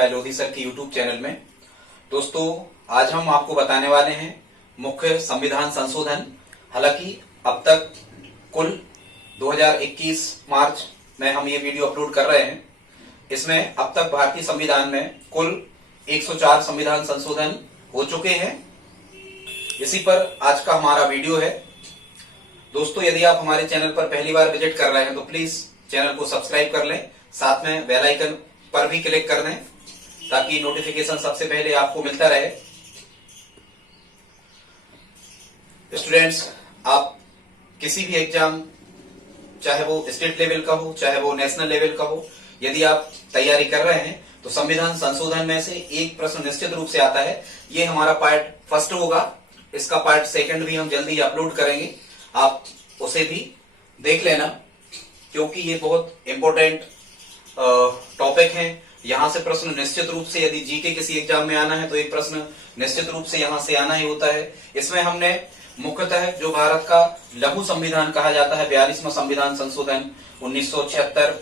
वाय Lodhi sir की YouTube channel में। दोस्तों, आज हम आपको बताने वाले हैं मुख्य संविधान संशोधन। हालांकि अब तक कुल 2021 मार्च में हम ये वीडियो अपलोड कर रहे हैं। इसमें अब तक भारतीय संविधान में कुल 104 संविधान संशोधन हो चुके हैं। इसी पर आज का हमारा वीडियो है। दोस्तों, यदि आप हमारे चैनल पर पहली बार विजिट कर रहे हैं तो प्लीज चैनल को सब्सक्राइब कर लें, साथ में बेल आइकन पर भी क्लिक कर दें ताकि नोटिफिकेशन सबसे पहले आपको मिलता रहे। स्टूडेंट्स, आप किसी भी एग्जाम, चाहे वो स्टेट लेवल का हो चाहे वो नेशनल लेवल का हो, यदि आप तैयारी कर रहे हैं तो संविधान संशोधन में से एक प्रश्न निश्चित रूप से आता है। ये हमारा पार्ट फर्स्ट होगा, इसका पार्ट सेकंड भी हम जल्दी अपलोड करेंगे, आप उसे भी देख लेना क्योंकि ये बहुत इंपॉर्टेंट टॉपिक है। यहां से प्रश्न निश्चित रूप से, यदि जीके किसी एग्जाम में आना है तो एक प्रश्न निश्चित रूप से यहां से आना ही होता है। इसमें हमने मुख्यतः जो भारत का लघु संविधान कहा जाता है, 42वां संविधान संशोधन 1976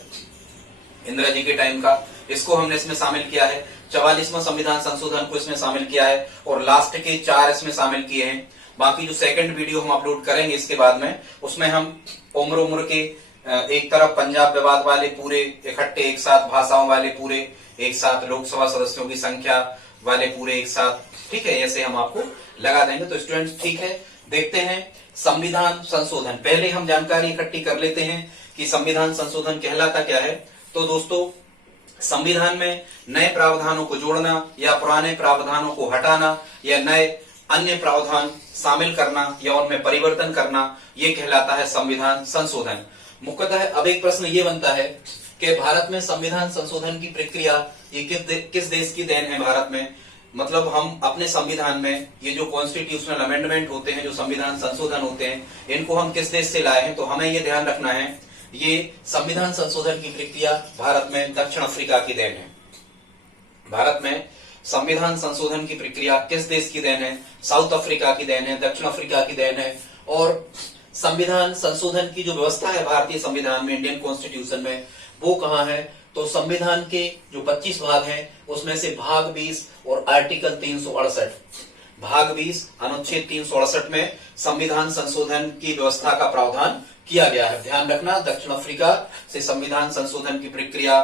इंदिरा जी के टाइम का, इसको हमने इसमें शामिल किया है। 44वां संविधान संशोधन को इसमें शामिल किया है और लास्ट के 4 इसमें शामिल किए हैं। बाकी जो सेकंड वीडियो हम अपलोड करेंगे इसके बाद में, उसमें हम उम्र के एक तरफ पंजाब विवाद वाले पूरे इकट्ठे एक साथ, भाषाओं वाले पूरे एक साथ, लोकसभा सदस्यों की संख्या वाले पूरे एक साथ, ठीक है, ऐसे हम आपको लगा देंगे। तो स्टूडेंट्स, ठीक है, देखते हैं संविधान संशोधन। पहले हम जानकारी इकट्ठी कर लेते हैं कि संविधान संशोधन कहलाता क्या है। तो दोस्तों, संविधान में नए प्रावधानों को जोड़ना या पुराने प्रावधानों को हटाना या नए अन्य प्रावधान शामिल करना या उनमें परिवर्तन करना, ये कहलाता है संविधान संशोधन। मुख्यतः अब एक प्रश्न ये बनता है कि भारत में संविधान संशोधन की प्रक्रिया ये किस देश की देन है। भारत में मतलब हम अपने संविधान में ये जो कॉन्स्टिट्यूशनल अमेंडमेंट होते हैं, जो संविधान संशोधन होते हैं, इनको हम किस देश से लाए हैं। तो हमें ये ध्यान रखना है, ये संविधान संशोधन की प्रक्रिया भारत में दक्षिण अफ्रीका की देन है। भारत में संविधान संशोधन की प्रक्रिया किस देश की देन है? साउथ अफ्रीका की देन है, दक्षिण अफ्रीका की देन है। और संविधान संशोधन की जो व्यवस्था है भारतीय संविधान में, इंडियन कॉन्स्टिट्यूशन में, वो कहाँ है? तो संविधान के जो 25 भाग हैं उसमें से भाग 20 और आर्टिकल 368, भाग 20 अनुच्छेद 368 में संविधान संशोधन की व्यवस्था का प्रावधान किया गया है। ध्यान रखना, दक्षिण अफ्रीका से संविधान संशोधन की प्रक्रिया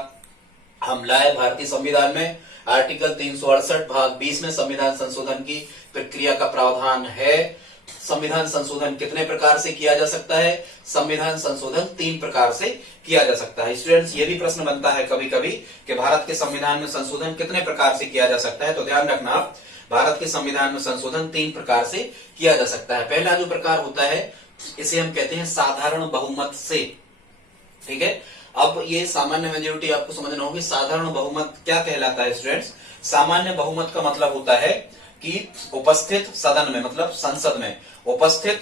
हम लाए भारतीय संविधान में। आर्टिकल 368 भाग 20 में संविधान संशोधन की प्रक्रिया का प्रावधान है। संविधान संशोधन कितने प्रकार से किया जा सकता है? संविधान संशोधन 3 प्रकार से किया जा सकता है। स्टूडेंट्स, ये भी प्रश्न बनता है कभी कभी कि भारत के संविधान में संशोधन कितने प्रकार से किया जा सकता है। तो ध्यान रखना, भारत के संविधान में संशोधन 3 प्रकार से किया जा सकता है। पहला जो प्रकार होता है इसे हम कहते हैं साधारण बहुमत से, ठीक है। अब ये सामान्य मेजोरिटी आपको समझना होगी। साधारण बहुमत क्या कहलाता है स्टूडेंट्स? सामान्य बहुमत का मतलब होता है कि उपस्थित सदन में, मतलब संसद में उपस्थित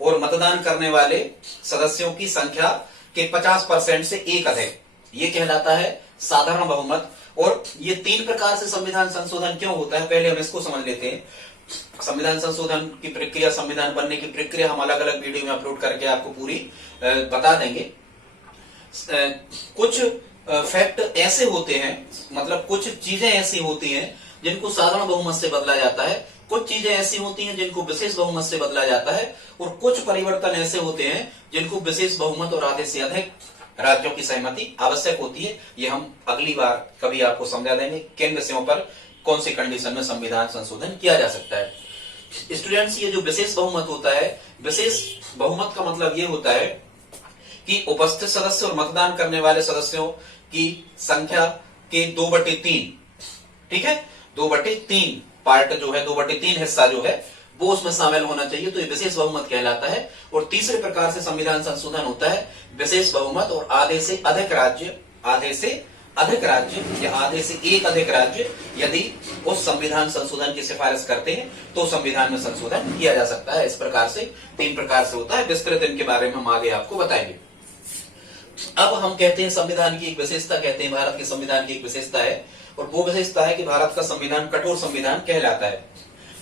और मतदान करने वाले सदस्यों की संख्या के 50% से एक अधिक, ये कहलाता है साधारण बहुमत। और ये 3 प्रकार से संविधान संशोधन क्यों होता है, पहले हम इसको समझ लेते हैं। संविधान संशोधन की प्रक्रिया, संविधान बनने की प्रक्रिया हम अलग अलग वीडियो में अपलोड करके आपको पूरी बता देंगे। कुछ फैक्ट ऐसे होते हैं, मतलब कुछ चीजें ऐसी होती हैं जिनको साधारण बहुमत से बदला जाता है, कुछ चीजें ऐसी होती हैं जिनको विशेष बहुमत से बदला जाता है, और कुछ परिवर्तन ऐसे होते हैं जिनको विशेष बहुमत और आधे से अधिक राज्यों की सहमति आवश्यक होती है। ये हम अगली बार कभी आपको समझा देंगे किन विषयों पर कौन सी कंडीशन में संविधान संशोधन किया जा सकता है। स्टूडेंट्स, ये जो विशेष बहुमत होता है, विशेष बहुमत का मतलब ये होता है कि उपस्थित सदस्य और मतदान करने वाले सदस्यों की संख्या के 2/3, ठीक है, 2/3 पार्ट जो है, 2/3 हिस्सा जो है वो उसमें शामिल होना चाहिए। तो ये विशेष बहुमत कहलाता है। और तीसरे प्रकार से संविधान संशोधन होता है विशेष बहुमत और आधे से अधिक राज्य, आधे से अधिक राज्य या आधे से एक अधिक राज्य यदि उस संविधान संशोधन की सिफारिश करते हैं तो संविधान में संशोधन किया जा सकता है। इस प्रकार से 3 प्रकार से होता है। विस्तृत इनके बारे में हम आगे आपको बताएंगे। अब हम कहते हैं संविधान की एक विशेषता, कहते हैं भारत के संविधान की एक विशेषता है, और वो विशेषता है कि भारत का संविधान कठोर संविधान कहलाता है।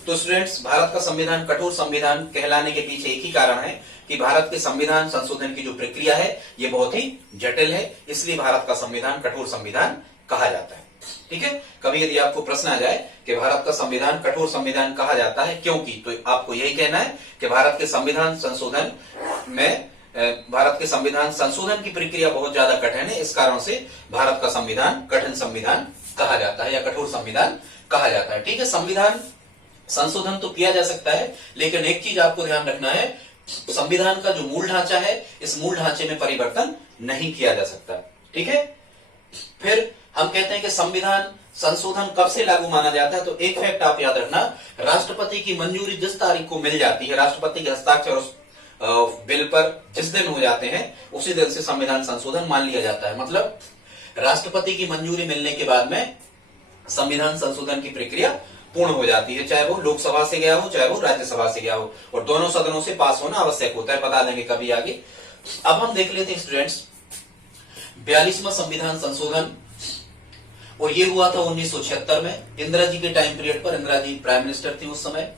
तो स्टूडेंट्स, भारत का संविधान कठोर संविधान कहलाने के पीछे एक ही कारण है कि भारत के संविधान संशोधन की जो प्रक्रिया है ये बहुत ही जटिल है, इसलिए भारत का संविधान कठोर संविधान कहा जाता है। ठीक है। कभी यदि आपको प्रश्न आ जाए कि भारत का संविधान कठोर संविधान कहा जाता है क्योंकि, तो आपको यही कहना है कि भारत के संविधान संशोधन की प्रक्रिया बहुत ज्यादा कठिन है, इस कारण से भारत का संविधान कठिन संविधान कहा जाता है या कठोर संविधान कहा जाता है। ठीक है, संविधान संशोधन तो किया जा सकता है, लेकिन एक चीज आपको ध्यान रखना है, संविधान का जो मूल ढांचा है, इस मूल ढांचे में परिवर्तन नहीं किया जा सकता। ठीक है, फिर हम कहते हैं कि संविधान संशोधन कब से लागू माना जाता है, तो एक फैक्ट आप याद रखना, राष्ट्रपति की मंजूरी जिस तारीख को मिल जाती है, राष्ट्रपति के हस्ताक्षर उस बिल पर जिस दिन हो जाते हैं, उसी दिन से संविधान संशोधन मान लिया जाता है। मतलब राष्ट्रपति की मंजूरी मिलने के बाद में संविधान संशोधन की प्रक्रिया पूर्ण हो जाती है, चाहे वो लोकसभा से गया हो, चाहे वो राज्यसभा से गया हो, और दोनों सदनों से पास होना आवश्यक होता है, बता देंगे कभी आगे। अब हम देख लेते हैं स्टूडेंट्स 42वां संविधान संशोधन, और ये हुआ था 1976 में, इंदिरा जी के टाइम पीरियड पर। इंदिरा जी प्राइम मिनिस्टर थी उस समय।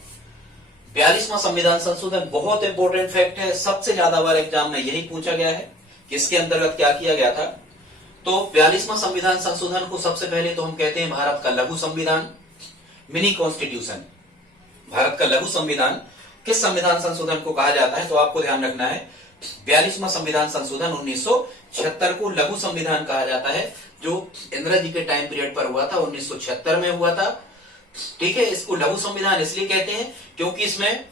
42वां संविधान संशोधन बहुत इंपॉर्टेंट फैक्ट है, सबसे ज्यादा बार एग्जाम में यही पूछा गया है कि इसके अंतर्गत क्या किया गया था। तो 42वां संविधान संशोधन को सबसे पहले तो हम कहते हैं भारत का लघु संविधान, मिनी कॉन्स्टिट्यूशन। भारत का लघु संविधान किस संविधान संशोधन को कहा जाता है, तो आपको ध्यान रखना है 42वां संविधान संशोधन 1976 को लघु संविधान कहा जाता है, जो इंदिरा जी के टाइम पीरियड पर हुआ था, 1976 में हुआ था। ठीक है, इसको लघु संविधान इसलिए कहते हैं क्योंकि इसमें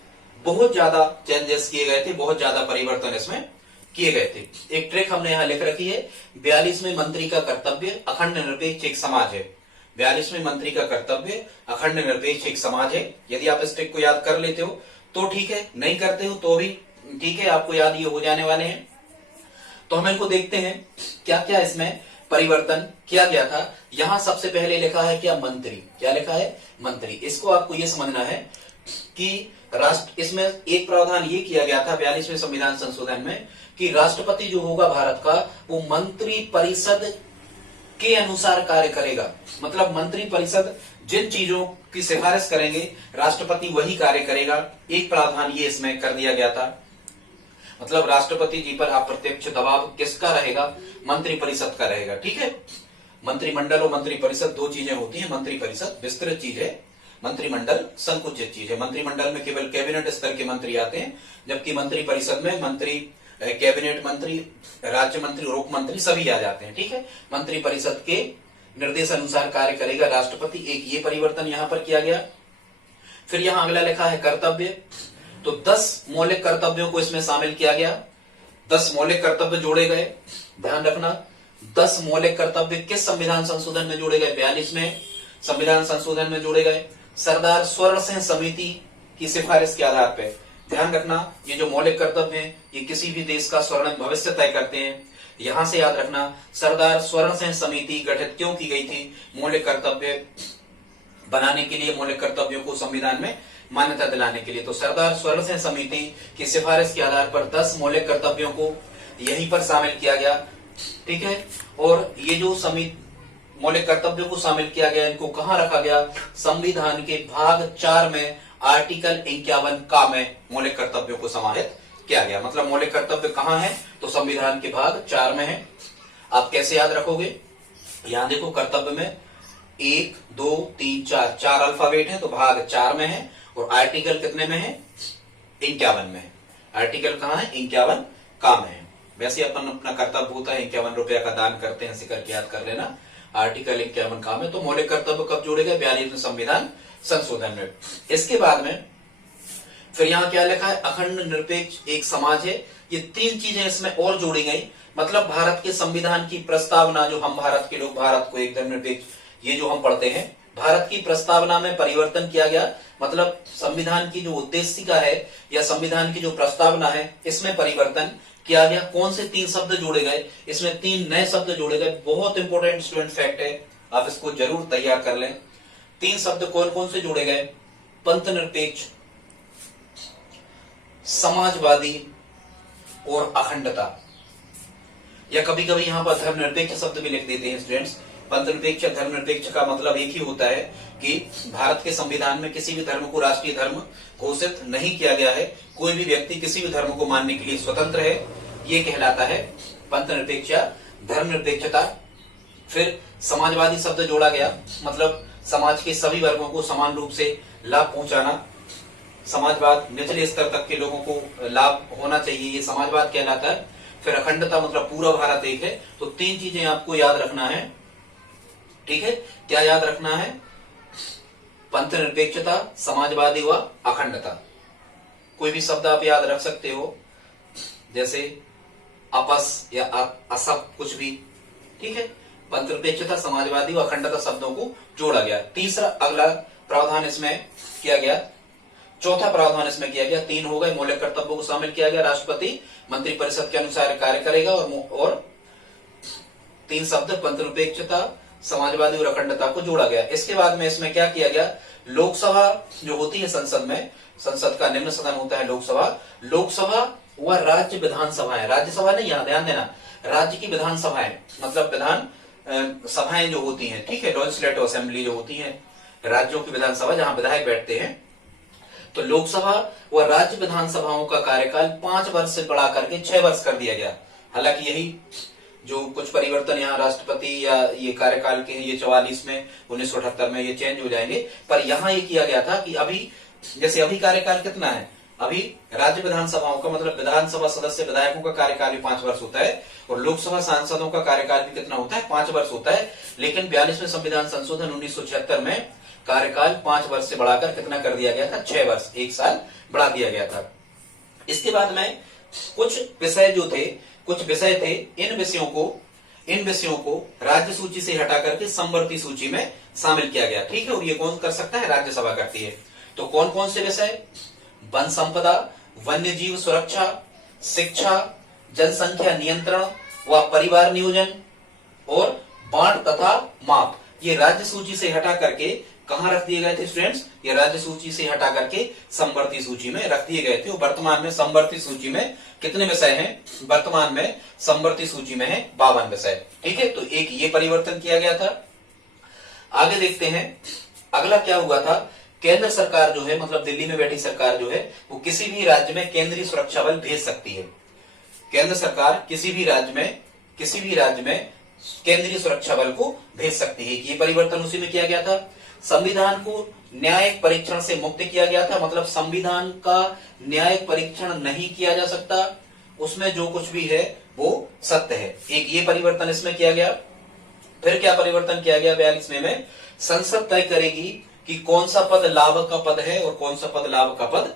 बहुत ज्यादा चेंजेस किए गए थे, बहुत ज्यादा परिवर्तन इसमें किए गए थे। एक ट्रिक हमने यहां लिख रखी है, 42वें मंत्री का कर्तव्य अखंड निरपेक्ष एक समाज है। 42वें मंत्री का कर्तव्य अखंड निरपेक्ष एक समाज है। यदि आप इस ट्रिक को याद कर लेते हो तो ठीक है, नहीं करते हो तो भी ठीक है, आपको याद ये हो जाने वाले हैं। तो हम इनको देखते हैं क्या क्या इसमें परिवर्तन किया गया था। यहां सबसे पहले लिखा है क्या, मंत्री। क्या लिखा है, मंत्री। इसको आपको ये समझना है कि इसमें एक प्रावधान ये किया गया था 42वें संविधान संशोधन में कि राष्ट्रपति जो होगा भारत का, वो मंत्री परिषद के अनुसार कार्य करेगा। मतलब मंत्री परिषद जिन चीजों की सिफारिश करेंगे, राष्ट्रपति वही कार्य करेगा। एक प्रावधान ये इसमें कर दिया गया था। मतलब राष्ट्रपति जी पर अप्रत्यक्ष दबाव किसका रहेगा, मंत्री परिषद का रहेगा। ठीक है, मंत्रिमंडल और मंत्री परिषद दो चीजें होती हैं। मंत्री परिषद विस्तृत चीज है, मंत्रिमंडल संकुचित चीज है। मंत्रिमंडल में केवल कैबिनेट स्तर के मंत्री आते हैं, जबकि मंत्री परिषद में मंत्री, कैबिनेट मंत्री, राज्य मंत्री, उप मंत्री सभी आ जाते हैं। ठीक है, मंत्री परिषद के निर्देश अनुसार कार्य करेगा राष्ट्रपति। एक ये परिवर्तन यहां पर किया गया। फिर यहां अगला लिखा है कर्तव्य, तो 10 मौलिक कर्तव्यों को इसमें शामिल किया गया। 10 मौलिक कर्तव्य जोड़े गए। ध्यान रखना, 10 मौलिक कर्तव्य किस संविधान संशोधन में जोड़े गए, 42वें संविधान संशोधन में जोड़े गए, सरदार स्वर्ण सिंह समिति की सिफारिश के आधार पर। ध्यान रखना, ये जो मौलिक कर्तव्य हैं, ये किसी भी देश का स्वर्णिम भविष्य तय करते हैं। यहां से याद रखना, सरदार स्वर्ण सिंह समिति गठित क्यों की गई थी, मौलिक कर्तव्य बनाने के लिए, मौलिक कर्तव्यों को संविधान में मान्यता दिलाने के लिए। तो सरदार स्वर्ण सिंह समिति की सिफारिश के आधार पर 10 मौलिक कर्तव्यों को यहीं पर शामिल किया गया। ठीक है, और ये जो मौलिक कर्तव्यों को शामिल किया गया, इनको कहां रखा गया, संविधान के भाग 4 में आर्टिकल 51 का में मौलिक कर्तव्यों को समाहित किया गया। मतलब मौलिक कर्तव्य कहां है, तो संविधान के भाग 4 में है। आप कैसे याद रखोगे, यहां देखो कर्तव्य में 1, 2, 3, 4 अल्फाबेट है, तो भाग 4 में है। और आर्टिकल कितने में है, 51 में है। आर्टिकल कहां है, 51 का में है। वैसे अपन अपना कर्तव्य होता है 51 रुपया का दान करते हैं, ऐसे करके याद कर लेना। आर्टिकल 51 का में, तो मौलिक कर्तव्य कब जोड़े गए, 42वें संविधान संशोधन में। इसके बाद में फिर यहाँ क्या लिखा है, अखंड निरपेक्ष एक समाज है। ये 3 चीजें इसमें और जोड़ी गई। मतलब भारत के संविधान की प्रस्तावना, जो हम भारत के लोग भारत को एक धर्मनिरपेक्ष, ये जो हम पढ़ते हैं, भारत की प्रस्तावना में परिवर्तन किया गया। मतलब संविधान की जो उद्देशिका है या संविधान की जो प्रस्तावना है, इसमें परिवर्तन किया गया। कौन से 3 शब्द जोड़े गए, इसमें 3 नए शब्द जोड़े गए। बहुत इंपॉर्टेंट स्टूडेंट फैक्ट है, आप इसको जरूर तैयार कर लें। 3 शब्द कौन कौन से जोड़े गए, पंथ निरपेक्ष, समाजवादी और अखंडता। या कभी कभी यहां पर धर्मनिरपेक्ष शब्द भी लिख देते हैं स्टूडेंट्स। पंथनिरपेक्ष, धर्मनिरपेक्ष का मतलब एक ही होता है कि भारत के संविधान में किसी भी धर्म को राष्ट्रीय धर्म घोषित नहीं किया गया है। कोई भी व्यक्ति किसी भी धर्म को मानने के लिए स्वतंत्र है। ये कहलाता है पंथनिरपेक्ष या धर्मनिरपेक्षता। फिर समाजवादी शब्द जोड़ा गया, मतलब समाज के सभी वर्गों को समान रूप से लाभ पहुंचाना, समाजवाद निचले स्तर तक के लोगों को लाभ होना चाहिए, ये समाजवाद कहलाता है। फिर अखंडता, मतलब पूरा भारत एक है। तो 3 चीजें आपको याद रखना है, ठीक है। क्या याद रखना है? पंथ निरपेक्षता, समाजवादी व अखंडता। कोई भी शब्द आप याद रख सकते हो, जैसे आपस या असप, कुछ भी, ठीक है। पंथ निरपेक्षता, समाजवादी व अखंडता शब्दों को जोड़ा गया। तीसरा अगला प्रावधान इसमें किया गया, चौथा प्रावधान इसमें किया गया, 3 हो गए, मौलिक कर्तव्यों को शामिल किया गया। राष्ट्रपति मंत्रिपरिषद के अनुसार कार्य करेगा, और 3 शब्द पंथ निरपेक्षता, समाजवादी और अखंडता को जोड़ा गया। इसके बाद में इसमें क्या किया गया, लोकसभा जो होती है संसद में, संसद का निम्न सदन होता है लोकसभा, लोकसभा व राज्य विधानसभाएं, राज्यसभा नहीं, यहाँ ध्यान देना, राज्य की विधानसभाएं, मतलब विधान सभाएं जो होती हैं, ठीक है, लेजिस्लेटिव असेंबली जो होती है, राज्यों की विधानसभा जहां विधायक बैठते हैं, तो लोकसभा व राज्य विधानसभाओं का कार्यकाल 5 वर्ष से बढ़ा करके 6 वर्ष कर दिया गया। हालांकि यही जो कुछ परिवर्तन यहाँ राष्ट्रपति या ये कार्यकाल के हैं, ये 44 में, 1978 में ये चेंज हो जाएंगे, पर यहाँ ये किया गया था कि अभी जैसे अभी कार्यकाल कितना है, अभी राज्य विधानसभाओं का, मतलब विधानसभा सदस्य विधायकों का कार्यकाल भी 5 वर्ष होता है, और लोकसभा सांसदों का कार्यकाल भी कितना होता है, 5 वर्ष होता है। लेकिन 42वें संविधान संशोधन 1976 में कार्यकाल 5 वर्ष से बढ़ाकर कितना कर दिया गया था, 6 वर्ष, 1 साल बढ़ा दिया गया था। इसके बाद में कुछ विषय जो थे, कुछ विषय थे, इन विषयों को राज्य सूची से हटा करके समवर्ती सूची में शामिल किया गया, ठीक है। और ये कौन कर सकता है, राज्यसभा करती है। तो कौन कौन से विषय, वन संपदा, वन्य जीव सुरक्षा, शिक्षा, जनसंख्या नियंत्रण व परिवार नियोजन, और बांट तथा माप, ये राज्य सूची से हटा करके कहां रख दिए गए थे स्टूडेंट्स, ये राज्य सूची से हटा करके समवर्ती सूची में रख दिए गए थे। और वर्तमान में समवर्ती सूची में कितने विषय हैं, वर्तमान में समवर्ती सूची में है 52 विषय, ठीक है। तो एक ये परिवर्तन किया गया था। आगे देखते हैं अगला क्या हुआ था, केंद्र सरकार जो है, मतलब दिल्ली में बैठी सरकार जो है, वो किसी भी राज्य में केंद्रीय सुरक्षा बल भेज सकती है। केंद्र सरकार किसी भी राज्य में केंद्रीय सुरक्षा बल को भेज सकती है। ये परिवर्तन उसी में किया गया था। संविधान को न्यायिक परीक्षण से मुक्त किया गया था, मतलब संविधान का न्यायिक परीक्षण नहीं किया जा सकता, उसमें जो कुछ भी है वो सत्य है। एक ये परिवर्तन इसमें किया गया। फिर क्या परिवर्तन किया गया 42वें में, संसद तय करेगी कि कौन सा पद लाभ का पद है और कौन सा पद लाभ का पद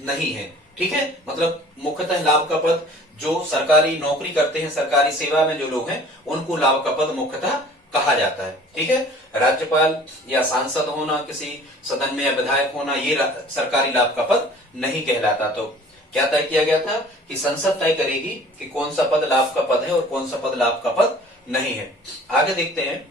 नहीं है, ठीक है। मतलब मुख्यतः लाभ का पद जो सरकारी नौकरी करते हैं, सरकारी सेवा में जो लोग हैं, उनको लाभ का पद मुख्यतः कहा जाता है, ठीक है। राज्यपाल या सांसद होना, किसी सदन में या विधायक होना, ये सरकारी लाभ का पद नहीं कहलाता। तो क्या तय किया गया था कि संसद तय करेगी कि कौन सा पद लाभ का पद है और कौन सा पद लाभ का पद नहीं है। आगे देखते हैं,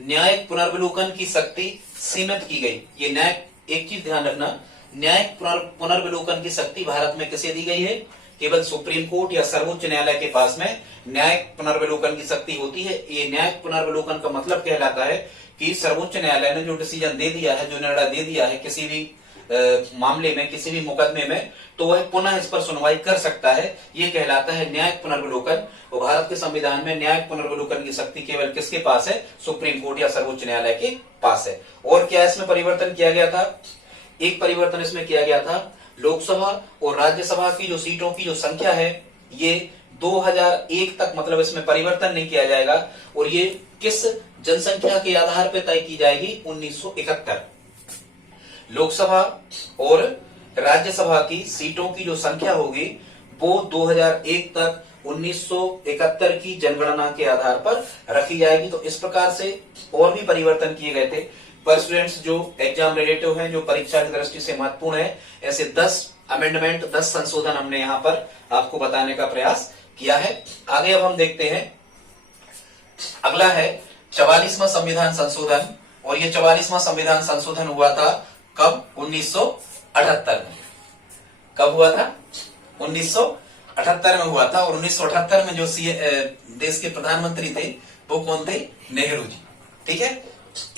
न्यायिक पुनर्विलोकन की शक्ति सीमित की गई। ये न्यायिक, एक चीज ध्यान रखना, न्यायिक पुनर्विलोकन की शक्ति भारत में किसे दी गई है, केवल सुप्रीम कोर्ट या सर्वोच्च न्यायालय के पास में न्यायिक पुनर्विलोकन की शक्ति होती है। ये न्यायिक पुनर्विलोकन का मतलब कहलाता है कि सर्वोच्च न्यायालय ने जो डिसीजन दे दिया है, जो निर्णय दे दिया है किसी भी मामले में, किसी भी मुकदमे में, तो वह पुनः इस पर सुनवाई कर सकता है। ये कहलाता है न्यायिक पुनर्विलोकन। और भारत के संविधान में न्यायिक पुनर्विलोकन की शक्ति केवल किसके पास है, सुप्रीम कोर्ट या सर्वोच्च न्यायालय के पास है। और क्या इसमें परिवर्तन किया गया था, एक परिवर्तन इसमें किया गया था, लोकसभा और राज्यसभा की जो सीटों की जो संख्या है, ये 2001 तक, मतलब इसमें परिवर्तन नहीं किया जाएगा। और ये किस जनसंख्या के आधार पर तय की जाएगी, 1971। लोकसभा और राज्यसभा की सीटों की जो संख्या होगी वो 2001 तक 1971 की जनगणना के आधार पर रखी जाएगी। तो इस प्रकार से और भी परिवर्तन किए गए थे। पर स्टूडेंट्स जो एग्जाम रिलेटिव हैं, जो परीक्षा की दृष्टि से महत्वपूर्ण है, ऐसे 10 अमेंडमेंट, 10 संशोधन हमने यहाँ पर आपको बताने का प्रयास किया है। आगे अब हम देखते हैं, अगला है 44वां संविधान संशोधन। और ये 44वां संविधान संशोधन हुआ था कब, 1978 में। कब हुआ था, 1978 में हुआ था। और 1978 में जो देश के प्रधानमंत्री थे वो कौन थे, नेहरू जी, ठीक है।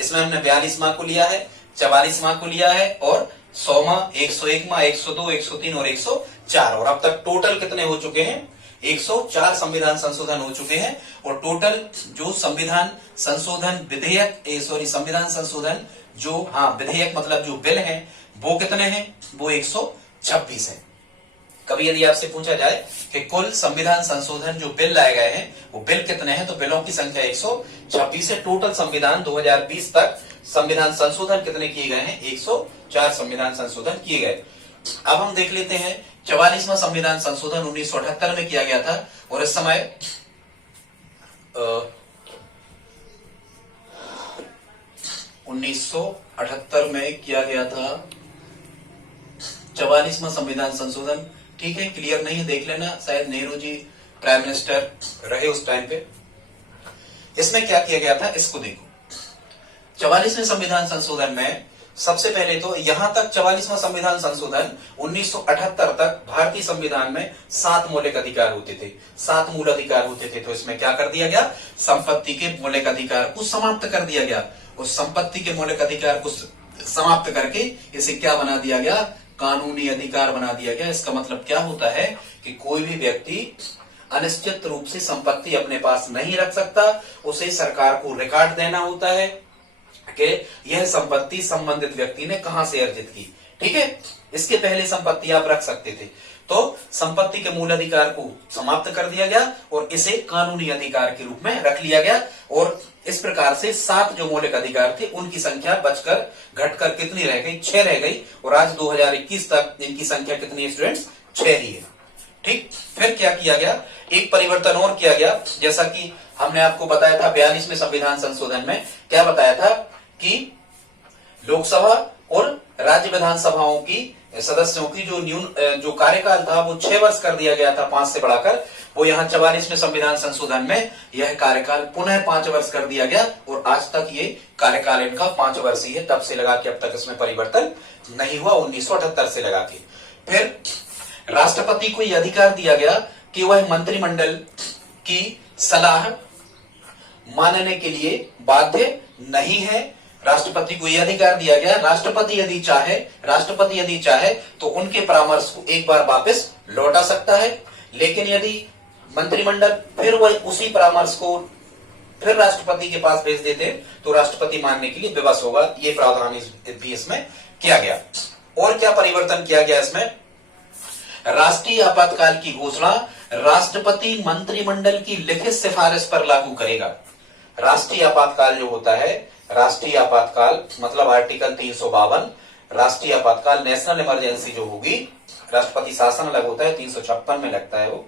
इसमें हमने 42वां को लिया है, 44वां को लिया है, और 100वां, 101वां, 102, 103 और 104। और अब तक टोटल कितने हो चुके हैं, 104 संविधान संशोधन हो चुके हैं और टोटल जो संविधान संशोधन विधेयक संविधान संशोधन जो विधेयक मतलब जो बिल है वो कितने हैं, वो 126 है। कभी यदि आपसे पूछा जाए कि कुल संविधान संशोधन जो बिल लाए गए हैं वो बिल कितने हैं, तो बिलों की संख्या 126 है। टोटल संविधान 2020 तक संविधान संशोधन कितने किए गए हैं, 104 संविधान संशोधन किए गए। अब हम देख लेते हैं 44वां संविधान संशोधन 1978 में किया गया था और इस समय 1978 में किया गया था 44वां संविधान संशोधन। ठीक है, क्लियर नहीं है देख लेना, शायद नेहरू जी प्राइम मिनिस्टर रहे उस टाइम पे। इसमें क्या किया गया था इसको देखो। 44वें संविधान संशोधन में सबसे पहले तो यहां तक 44वां संविधान संशोधन 1978 तक भारतीय संविधान में 7 मौलिक अधिकार होते थे, 7 मूल अधिकार होते थे। तो इसमें क्या कर दिया गया, संपत्ति के मौलिक अधिकार को समाप्त कर दिया गया। उस संपत्ति के मौलिक अधिकार को समाप्त करके इसे क्या बना दिया गया, कानूनी अधिकार बना दिया गया। इसका मतलब क्या होता है कि कोई भी व्यक्ति अनिश्चित रूप से संपत्ति अपने पास नहीं रख सकता, उसे सरकार को रिकॉर्ड देना होता है कि यह संपत्ति संबंधित व्यक्ति ने कहां से अर्जित की। ठीक है, इसके पहले संपत्ति आप रख सकते थे, तो संपत्ति के मूल अधिकार को समाप्त कर दिया गया और इसे कानूनी अधिकार के रूप में रख लिया गया। और इस प्रकार से 7 जो मौलिक अधिकार थे उनकी संख्या बचकर घटकर कितनी रह गई, 6 रह गई। और आज 2021 तक इनकी संख्या कितनी है स्टूडेंट्स, 6 ही है। ठीक, फिर क्या किया गया, एक परिवर्तन और किया गया, जैसा कि हमने आपको बताया था 42वें संविधान संशोधन में क्या बताया था कि लोकसभा और राज्य विधानसभाओं की सदस्यों की जो कार्यकाल था वो 6 वर्ष कर दिया गया था 5 से बढ़ाकर। वो यहाँ 44वें संविधान संशोधन में यह कार्यकाल पुनः 5 वर्ष कर दिया गया और आज तक ये कार्यकाल इनका 5 वर्ष ही है, तब से लगा के अब तक इसमें परिवर्तन नहीं हुआ, 1978 से लगा के। फिर राष्ट्रपति को यह अधिकार दिया गया कि वह मंत्रिमंडल की सलाह मानने के लिए बाध्य नहीं है। राष्ट्रपति को यह अधिकार दिया गया, राष्ट्रपति यदि चाहे तो उनके परामर्श को एक बार वापस लौटा सकता है, लेकिन यदि मंत्रिमंडल फिर वह उसी परामर्श को फिर राष्ट्रपति के पास भेज देते तो राष्ट्रपति मानने के लिए विवश होगा। ये प्रावधान भी इसमें किया गया। और क्या परिवर्तन किया गया इसमें, राष्ट्रीय आपातकाल की घोषणा राष्ट्रपति मंत्रिमंडल की लिखित सिफारिश पर लागू करेगा। राष्ट्रीय आपातकाल जो होता है, राष्ट्रीय आपातकाल मतलब आर्टिकल 352, राष्ट्रीय आपातकाल नेशनल इमरजेंसी जो होगी, राष्ट्रपति शासन अलग होता है 356 में लगता है वो,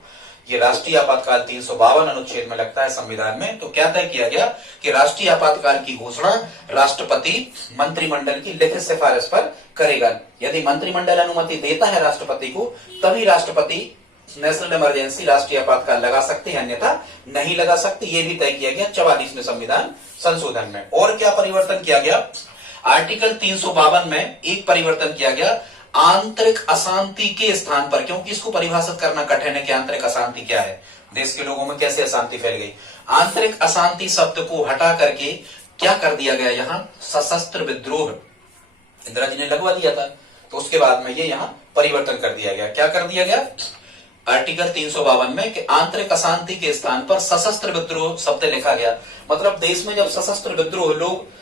ये राष्ट्रीय आपातकाल 352 अनुच्छेद में लगता है संविधान में। तो क्या तय किया गया कि राष्ट्रीय आपातकाल की घोषणा राष्ट्रपति मंत्रिमंडल की लिखित सिफारिश पर करेगा। यदि मंत्रिमंडल अनुमति देता है राष्ट्रपति को, तभी राष्ट्रपति नेशनल इमरजेंसी राष्ट्रीय आपातकाल लगा सकते हैं, अन्यथा नहीं लगा सकते। ये भी तय किया गया 44वें संविधान संशोधन में। और क्या परिवर्तन किया गया, आर्टिकल 352 में एक परिवर्तन किया गया, आंतरिक अशांति के स्थान पर, क्योंकि इसको परिभाषित करना कठिन है कि आंतरिक अशांति क्या है, देश के लोगों में कैसे अशांति फैल गई। आंतरिक अशांति शब्द को हटा करके क्या कर दिया गया, यहाँ सशस्त्र विद्रोह इंदिरा जी ने लगवा दिया था, तो उसके बाद में ये यहाँ परिवर्तन कर दिया गया। क्या कर दिया गया आर्टिकल 352 में कि आंतरिक अशांति के स्थान पर सशस्त्र विद्रोह शब्द लिखा गया। मतलब देश में जब सशस्त्र विद्रोह, लोग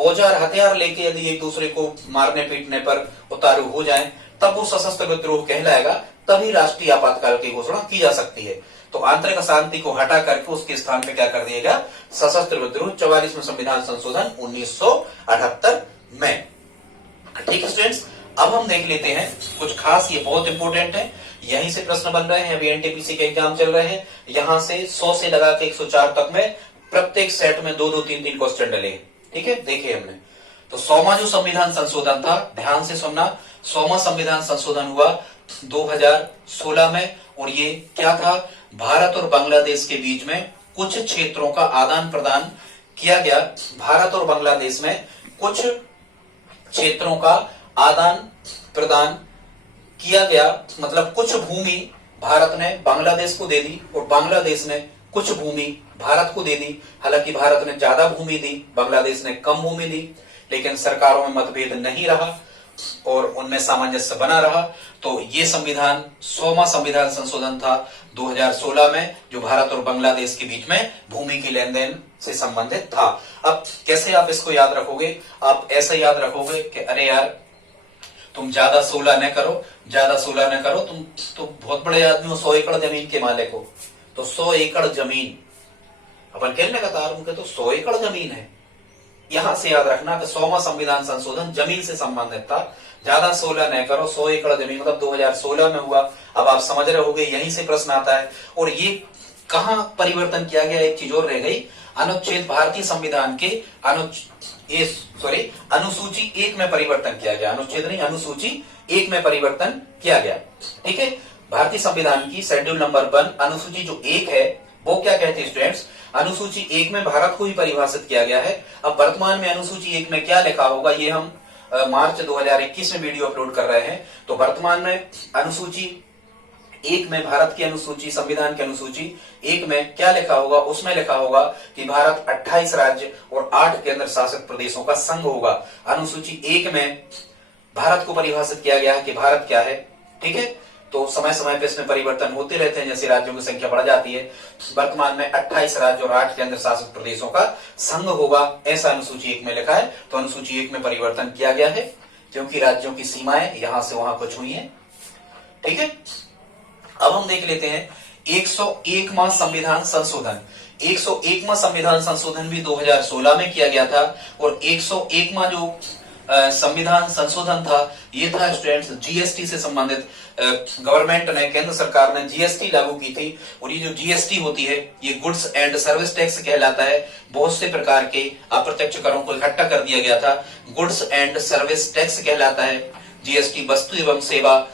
औजार हथियार लेके यदि एक दूसरे को मारने पीटने पर उतारू हो जाएं, तब वो सशस्त्र विद्रोह कहलाएगा, तभी राष्ट्रीय आपातकाल की घोषणा की जा सकती है। तो आंतरिक अशांति को हटा करके उसके स्थान पे क्या कर दिया गया, सशस्त्र विद्रोह। 44वें संविधान संशोधन 1978 में। ठीक है स्टूडेंट्स, अब हम देख लेते हैं कुछ खास, ये बहुत इंपॉर्टेंट है, यहीं से प्रश्न बन रहे हैं। अभी एनटीपीसी के एग्जाम चल रहे हैं, यहां से 100 से लगा के 104 तक में प्रत्येक सेट में 2-2, 3-3 क्वेश्चन डले। ठीक है, देखिए हमने तो 100वां जो संविधान संशोधन था, ध्यान से सुनना, 100वां संविधान संशोधन हुआ 2016 में और ये क्या था, भारत और बांग्लादेश के बीच में कुछ क्षेत्रों का आदान प्रदान किया गया। भारत और बांग्लादेश में कुछ क्षेत्रों का आदान प्रदान किया गया, मतलब कुछ भूमि भारत ने बांग्लादेश को दे दी और बांग्लादेश ने कुछ भूमि भारत को दे दी। हालांकि भारत ने ज्यादा भूमि दी, बांग्लादेश ने कम भूमि दी, लेकिन सरकारों में मतभेद नहीं रहा और उनमें सामंजस्य बना रहा। तो ये संविधान 100वां संविधान संशोधन था 2016 में, जो भारत और बांग्लादेश के बीच में भूमि की लेन देन से संबंधित था। अब कैसे आप इसको याद रखोगे? आप ऐसे याद रखोगे कि अरे यार तुम ज्यादा 16 न करो, ज्यादा 16 न करो, तुम बहुत बड़े आदमी हो, 100 एकड़ जमीन के मालिक हो। तो 100 एकड़ जमीन अपन कहने लगातार उनके तो 100 एकड़ जमीन है। यहां से याद रखना कि 100वां संविधान संशोधन जमीन से संबंधित था। ज्यादा 16 न करो, 100 एकड़ जमीन मतलब 2016 में हुआ। अब आप समझ रहे होगे, यहीं से प्रश्न आता है। और ये कहां परिवर्तन किया गया? एक चीज और रह गई, अनुच्छेद भारतीय संविधान के अनुसूची 1 में परिवर्तन किया गया। अनुच्छेद नहीं, अनुसूची 1 में परिवर्तन किया गया। ठीक है, भारतीय संविधान की शेड्यूल नंबर 1 अनुसूची जो 1 है वो क्या कहती है स्टूडेंट्स? अनुसूची 1 में भारत को ही परिभाषित किया गया है। अब वर्तमान में अनुसूची 1 में क्या लिखा होगा, ये हम मार्च 2021 में वीडियो अपलोड कर रहे हैं। तो वर्तमान में अनुसूची 1 में भारत की अनुसूची, संविधान की अनुसूची 1 में क्या लिखा होगा? उसमें लिखा होगा कि भारत 28 राज्य और 8 केंद्र शासित प्रदेशों का संघ होगा। अनुसूची 1 में भारत को परिभाषित किया गया है कि भारत क्या है। ठीक है, तो समय समय पे इसमें परिवर्तन होते रहते हैं, जैसे राज्यों की संख्या बढ़ जाती है। वर्तमान में 28 राज्य और 8 केंद्र शासित प्रदेशों का संघ होगा, ऐसा अनुसूची 1 में लिखा है। तो अनुसूची 1 में परिवर्तन किया गया है क्योंकि राज्यों की सीमाएं यहां से वहां कुछ हुई हैं। ठीक है, अब हम देख लेते हैं 101वां संविधान संशोधन। 101वां संविधान संशोधन भी 2016 में किया गया था। और 101वां जो संविधान संशोधन था ये था स्टूडेंट्स जीएसटी से संबंधित। गवर्नमेंट ने, केंद्र सरकार ने जीएसटी लागू की थी। और ये जो जीएसटी होती है ये गुड्स एंड सर्विस टैक्स कहलाता है। बहुत से प्रकार के अप्रत्यक्ष करों को इकट्ठा कर दिया गया था, गुड्स एंड सर्विस टैक्स कहलाता है। जीएसटी वस्तु एवं सेवा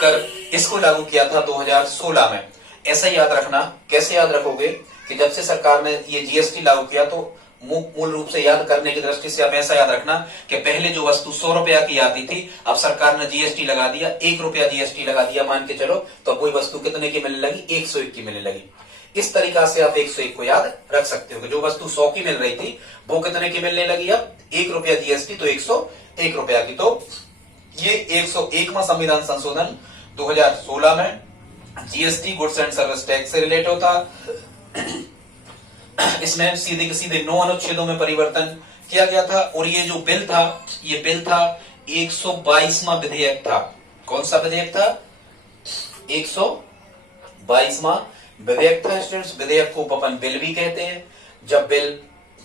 कर, इसको लागू किया था 2016 में। ऐसा याद रखना। कैसे याद रखोगे कि जब से सरकार ने ये जीएसटी लागू किया तो मूल रूप से याद करने की दृष्टि से आप ऐसा याद रखना कि पहले जो वस्तु 100 रुपया की आती थी, अब सरकार ने जीएसटी लगा दिया, 1 रुपया जीएसटी लगा दिया मान के चलो, तो कोई वस्तु कितने की मिलने लगी? 101 की मिलने लगी। इस तरीका से आप 101 को याद रख सकते हो कि जो वस्तु 100 की मिल रही थी वो कितने की मिलने लगी? अब 1 रुपया जीएसटी, तो 101 रुपया की। तो ये 101वां संविधान संशोधन 2016 में GST goods and service tax से रिलेट होता। इसमें सीधे के सीधे 9 अनुच्छेदों में परिवर्तन किया गया था। और ये जो बिल था, ये बिल था 122वां विधेयक था। कौन सा विधेयक था? 122वां विधेयक था स्टूडेंट्स। विधेयक को अपन बिल भी कहते हैं। जब बिल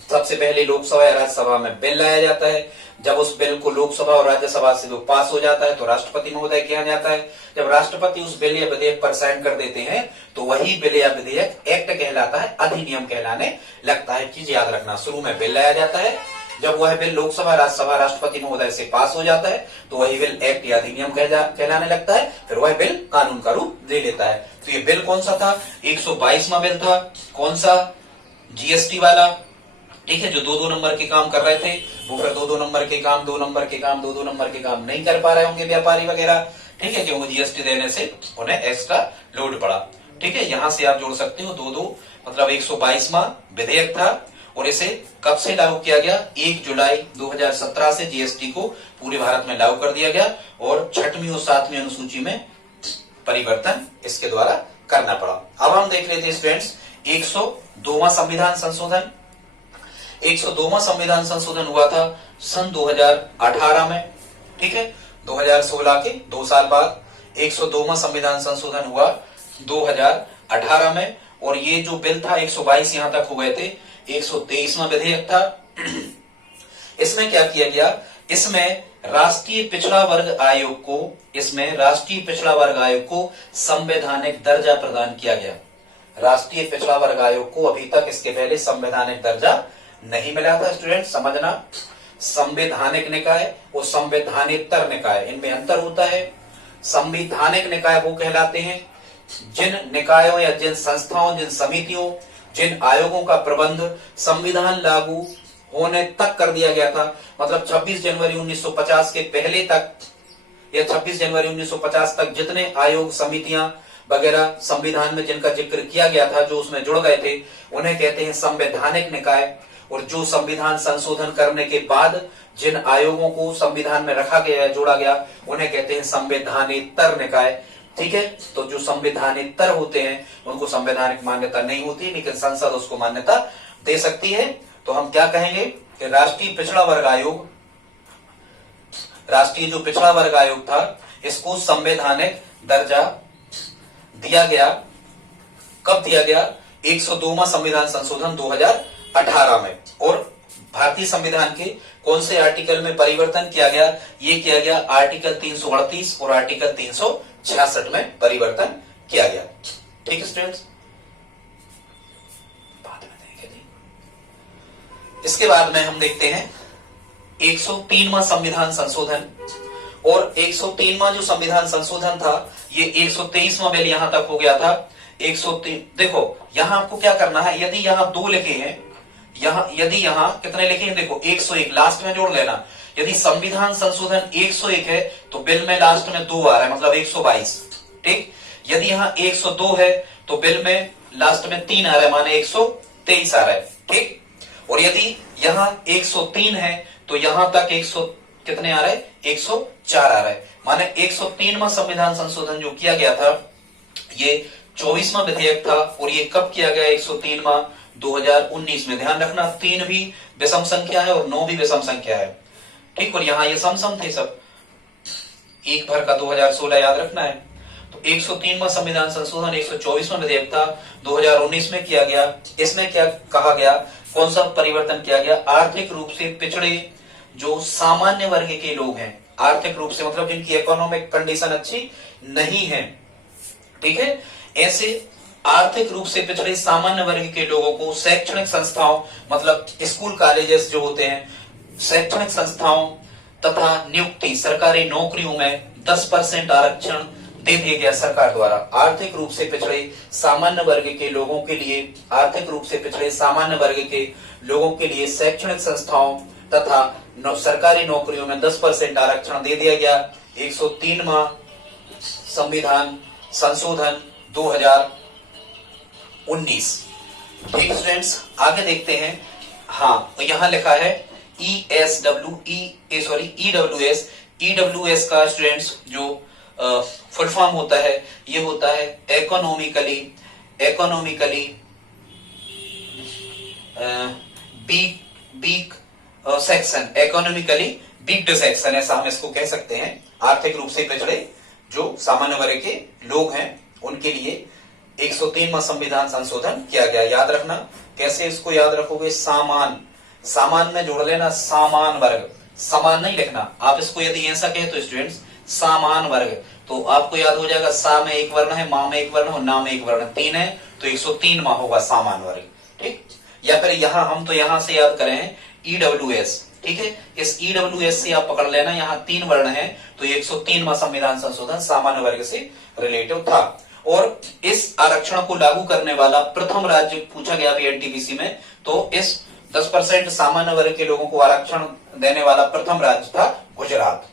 सबसे पहले लोकसभा या राज्यसभा में बिल लाया जाता है, जब उस बिल को लोकसभा और राज्यसभा से जो पास हो जाता है तो राष्ट्रपति महोदय के यहाँ जाता है। जब राष्ट्रपति उस बिल या विधेयक पर साइन कर देते हैं तो वही बिल या विधेयक एक्ट कहलाता है, अधिनियम कहलाने लगता है। चीज याद रखना, शुरू में बिल लाया जाता है, जब वह बिल लोकसभा राज्यसभा राष्ट्रपति महोदय से पास हो जाता है तो वही बिल एक्ट या अधिनियम कहलाने लगता है, फिर वह बिल कानून का रूप दे लेता है। तो ये बिल कौन सा था? 122वां बिल था। कौन सा? जीएसटी वाला। ठीक है, जो 2-2 नंबर के काम कर रहे थे वो फिर 2-2 नंबर के काम, 2 नंबर के काम, 2-2 नंबर के काम नहीं कर पा रहे होंगे व्यापारी वगैरह। ठीक है, क्योंकि जीएसटी देने से उन्हें एक्स्ट्रा लोड पड़ा। ठीक है, यहां से आप जोड़ सकते हो 2-2 मतलब 122वां विधेयक था। और इसे कब से लागू किया गया? 1 जुलाई 2017 से जीएसटी को पूरे भारत में लागू कर दिया गया। और 6वीं और 7वीं अनुसूची में परिवर्तन इसके द्वारा करना पड़ा। अब हम देख लेते हैं स्टूडेंट्स 102वां संविधान संशोधन। 102वां संविधान संशोधन हुआ था सन 2018 में। ठीक है, 2016 के 2 साल बाद 102वां संविधान संशोधन हुआ 2018 में। और ये जो बिल था 122 यहां तक हो गए थे। 123वां विधेयक था। इसमें क्या किया गया? इसमें राष्ट्रीय पिछड़ा वर्ग आयोग को संवैधानिक दर्जा प्रदान किया गया। राष्ट्रीय पिछड़ा वर्ग आयोग को अभी तक इसके पहले संवैधानिक दर्जा नहीं मिला था। स्टूडेंट समझना, संवैधानिक निकाय और संवैधानिकतर निकाय, इनमें अंतर होता है। संवैधानिक निकाय वो कहलाते हैं जिन निकायों या जिन संस्थाओं, जिन समितियों, जिन आयोगों का प्रबंध संविधान लागू होने तक कर दिया गया था। मतलब 26 जनवरी 1950 के पहले तक या 26 जनवरी 1950 तक जितने आयोग, समितियां वगैरह संविधान में जिनका जिक्र किया गया था, जो उसमें जुड़ गए थे, उन्हें कहते हैं संवैधानिक निकाय। और जो संविधान संशोधन करने के बाद जिन आयोगों को संविधान में रखा गया, जोड़ा गया, उन्हें कहते हैं संवैधानिक निकाय। ठीक है, तो जो संवैधानिक होते हैं उनको संवैधानिक मान्यता नहीं होती, लेकिन संसद उसको मान्यता दे सकती है। तो हम क्या कहेंगे कि राष्ट्रीय पिछड़ा वर्ग आयोग, राष्ट्रीय जो पिछड़ा वर्ग आयोग था, इसको संवैधानिक दर्जा दिया गया। कब दिया गया? 102वां संविधान संशोधन 2018 में। और भारतीय संविधान के कौन से आर्टिकल में परिवर्तन किया गया? ये किया गया आर्टिकल 338 और आर्टिकल 366 में परिवर्तन किया गया। ठीक है स्टूडेंट्स, बाद में देखेंगे। इसके बाद में हम देखते हैं 103वां संविधान संशोधन। और 103वां जो संविधान संशोधन था, ये 123वां बिल यहां तक हो गया था। 103, देखो यहां आपको क्या करना है, यदि यहां 2 लिखे हैं, यदि यहां कितने लिखे हैं, देखो 101 लास्ट में जोड़ लेना। यदि संविधान संशोधन 101 है तो बिल में लास्ट में 2 आ रहा है, मतलब 122। ठीक, यदि यहां 102 है तो बिल में लास्ट में 3 आ रहा है, माने 123 आ रहा है। ठीक, और यदि यहां 103 है तो यहां तक 100 कितने आ रहा है? 104 आ रहा है। माने 103वां संविधान संशोधन जो किया गया था, ये 24वां विधेयक था। और ये कब किया गया? 103वां 2019 में। ध्यान रखना 3 भी विषम संख्या है और 9 भी विषम संख्या है। ठीक, और यहां ये सम थे सब, एक भर का 2016 याद रखना है। तो 103वां संविधान संशोधन 124वां विधेयक था, 2019 में किया गया। इसमें क्या कहा गया, कौन सा परिवर्तन किया गया? आर्थिक रूप से पिछड़े जो सामान्य वर्ग के लोग हैं, आर्थिक रूप से मतलब जिनकी इकोनॉमिक कंडीशन अच्छी नहीं है, ठीक है, ऐसे आर्थिक रूप से पिछड़े सामान्य वर्ग के लोगों को शैक्षणिक संस्थाओं, मतलब स्कूल कॉलेजेस जो होते हैं, शैक्षणिक संस्थाओं तथा नियुक्ति सरकारी नौकरियों में 10% आरक्षण दे दिया गया सरकार द्वारा। आर्थिक रूप से पिछड़े सामान्य वर्ग के लोगों के लिए, आर्थिक रूप से पिछड़े सामान्य वर्ग के लोगों के लिए शैक्षणिक संस्थाओं तथा सरकारी नौकरियों में 10% आरक्षण दे दिया गया। 103वां संविधान संशोधन 2019। ठीक स्टूडेंट्स, आगे देखते हैं। हाँ, तो यहां लिखा है ईडब्ल्यूएस का स्टूडेंट्स जो फुल फॉर्म होता है, ये होता है economically weak section, economically weak section, ऐसा हम इसको कह सकते हैं। आर्थिक रूप से पिछड़े जो सामान्य वर्ग के लोग हैं उनके लिए 103वां संविधान संशोधन किया गया। याद रखना, कैसे इसको याद रखोगे? सामान में जोड़ लेना, सामान वर्ग, समान नहीं लिखना। आप इसको यदि ऐसा कहे तो स्टूडेंट्स सामान वर्ग, तो आपको याद हो जाएगा सा में एक वर्ण है, मा में एक वर्ण है और ना में एक वर्ण, 3 है, तो 103वां होगा सामान वर्ग। ठीक, या फिर यहां हम तो यहां से याद करें हैं ईडब्ल्यूएस। ठीक है, इस ईडब्ल्यूएस से आप पकड़ लेना, यहाँ 3 वर्ण है, तो 103वां संविधान संशोधन सामान्य वर्ग से रिलेटिव था। और इस आरक्षण को लागू करने वाला प्रथम राज्य पूछा गया अभी एनटीपीसी में, तो इस 10% सामान्य वर्ग के लोगों को आरक्षण देने वाला प्रथम राज्य था गुजरात।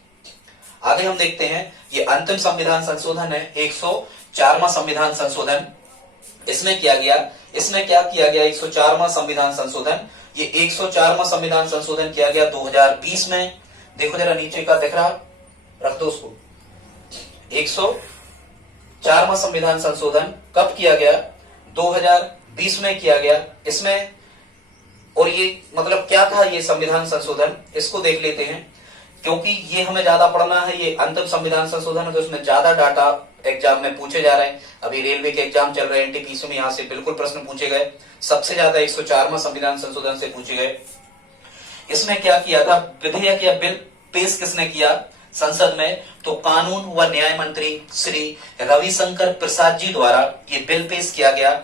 आगे हम देखते हैं, ये अंतिम संविधान संशोधन है 104वां संविधान संशोधन। इसमें क्या किया गया 104वां संविधान संशोधन, ये 104वां संविधान संशोधन किया गया 2020 में। देखो जरा नीचे का दिख रहा, रख दो उसको। 104वां संविधान संशोधन कब किया गया? 2020 में किया गया। इसमें और ये मतलब क्या था ये संविधान संशोधन, इसको देख लेते हैं, क्योंकि ये हमें ज्यादा पढ़ना है। ये अंतिम संविधान संशोधन है तो इसमें ज्यादा डाटा एग्जाम में पूछे जा रहे हैं। अभी रेलवे के एग्जाम चल रहे हैं, एनटीपीसी में यहाँ से बिल्कुल प्रश्न पूछे गए, सबसे ज्यादा 104वां संविधान संशोधन से पूछे गए। इसमें क्या किया था, विधेयक या बिल पेश किसने किया संसद में? तो कानून व न्याय मंत्री श्री रविशंकर प्रसाद जी द्वारा ये बिल पेश किया गया।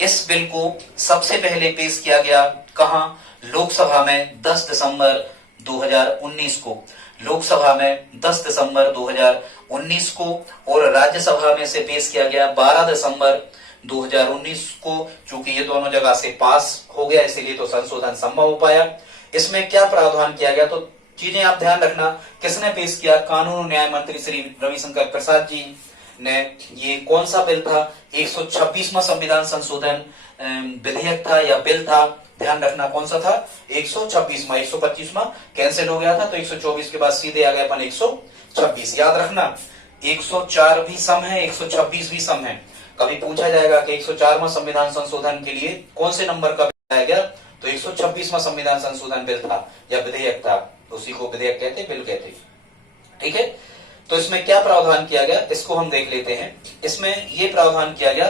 इस बिल को सबसे पहले पेश किया गया कहां? लोकसभा में 10 दिसंबर 2019 को, लोकसभा में 10 दिसंबर 2019 को, और राज्यसभा में से पेश किया गया 12 दिसंबर 2019 को। चूंकि ये दोनों जगह से पास हो गया इसलिए तो संशोधन संभव हो पाया। इसमें क्या प्रावधान किया गया, तो चीजें आप ध्यान रखना, किसने पेश किया? कानून और न्याय मंत्री श्री रविशंकर प्रसाद जी। ने ये कौन सा बिल था, 126वां संविधान संशोधन विधेयक था या बिल था, ध्यान रखना कौन सा था, 126वां। 125वां कैंसिल हो गया था, तो 124 के बाद सीधे आ गए अपन 126। याद रखना 104 भी सम है, 126 भी सम है। कभी पूछा जाएगा कि 104वां संविधान संशोधन के लिए कौन से नंबर का बिल आया गया, तो 126वां संविधान संशोधन बिल था या विधेयक था, उसी को विधेयक कहते, बिल कहते। ठीक है, तो इसमें क्या प्रावधान किया गया, इसको हम देख लेते हैं। इसमें यह प्रावधान किया गया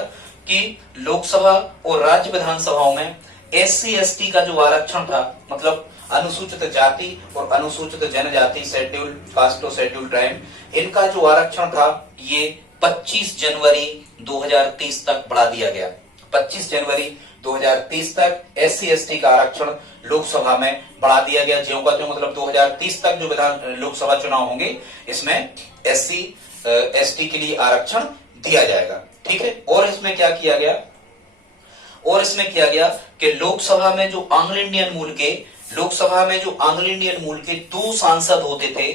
कि लोकसभा और राज्य विधानसभाओं में SC ST का जो आरक्षण था, मतलब अनुसूचित जाति और अनुसूचित जनजाति, शेड्यूल कास्ट और शेड्यूल ट्राइब, इनका जो आरक्षण था ये 25 जनवरी 2030 तक बढ़ा दिया गया। 25 जनवरी 2030 तक SC ST का आरक्षण लोकसभा में बढ़ा दिया गया। ज्यों का त्यों, मतलब 2030 तक जो विधान लोकसभा चुनाव होंगे इसमें SC ST के लिए आरक्षण दिया जाएगा। ठीक है, और इसमें क्या किया गया, और इसमें किया गया कि लोकसभा में जो आंग्ल इंडियन मूल के, लोकसभा में जो आंग्ल इंडियन मूल के 2 सांसद होते थे,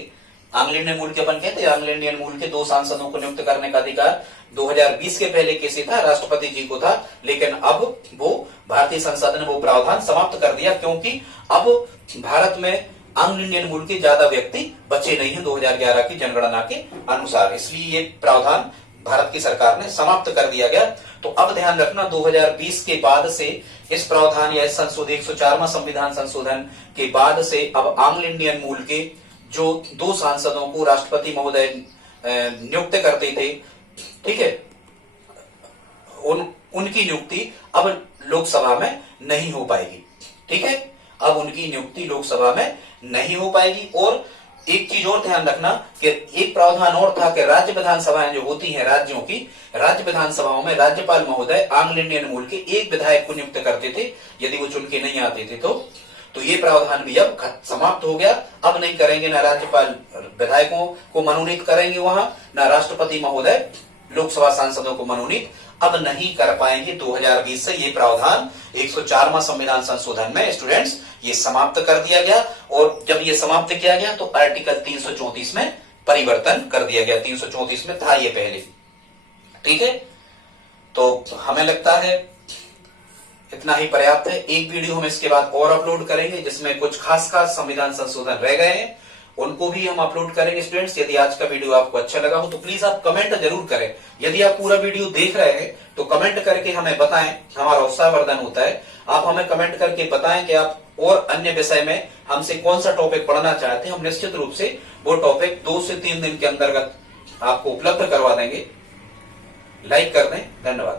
आंग्ल इंडियन मूल के अपन कहते हैं, आंग्ल इंडियन मूल के 2 सांसदों को नियुक्त करने का अधिकार 2020 के पहले किसे था, राष्ट्रपति जी को था। लेकिन अब वो भारतीय संसद ने वो प्रावधान समाप्त कर दिया, क्योंकि अब भारत में आंग्ल इंडियन मूल के ज्यादा व्यक्ति बचे नहीं है 2011 की जनगणना के अनुसार, इसलिए ये प्रावधान भारत की सरकार ने समाप्त कर दिया गया। तो अब ध्यान रखना 2020 के बाद से इस प्रावधान या इस संशोधन 104वां संविधान संशोधन के बाद से अब आंग्ल इंडियन मूल के जो 2 सांसदों को राष्ट्रपति महोदय नियुक्त करते थे, ठीक है, उनकी नियुक्ति अब लोकसभा में नहीं हो पाएगी। ठीक है, अब उनकी नियुक्ति लोकसभा में नहीं हो पाएगी। और एक चीज और ध्यान रखना कि एक प्रावधान और था कि राज्य विधानसभाएं जो होती हैं राज्यों की, राज्य विधानसभाओं में राज्यपाल महोदय आंग्ल इंडियन मूल के एक विधायक को नियुक्त करते थे यदि वो चुन के नहीं आते थे। तो ये प्रावधान भी अब समाप्त हो गया। अब नहीं करेंगे, ना राज्यपाल विधायकों को मनोनीत करेंगे वहां, ना राष्ट्रपति महोदय लोकसभा सांसदों को मनोनीत अब नहीं कर पाएंगे। 2020 से ये प्रावधान 104वां संविधान संशोधन में स्टूडेंट्स ये समाप्त कर दिया गया। और जब ये समाप्त किया गया तो आर्टिकल 334 में परिवर्तन कर दिया गया। 334 में था ये पहले। ठीक है, तो हमें लगता है इतना ही पर्याप्त है। एक वीडियो हम इसके बाद और अपलोड करेंगे जिसमें कुछ खास संविधान संशोधन रह गए हैं, उनको भी हम अपलोड करेंगे। स्टूडेंट्स, यदि आज का वीडियो आपको अच्छा लगा हो तो प्लीज आप कमेंट जरूर करें। यदि आप पूरा वीडियो देख रहे हैं तो कमेंट करके हमें बताएं, हमारा उत्साहवर्धन होता है। आप हमें कमेंट करके बताएं कि आप और अन्य विषय में हमसे कौन सा टॉपिक पढ़ना चाहते हैं। हम निश्चित रूप से वो टॉपिक 2 से 3 दिन के अंतर्गत आपको उपलब्ध करवा देंगे। लाइक कर दें। धन्यवाद।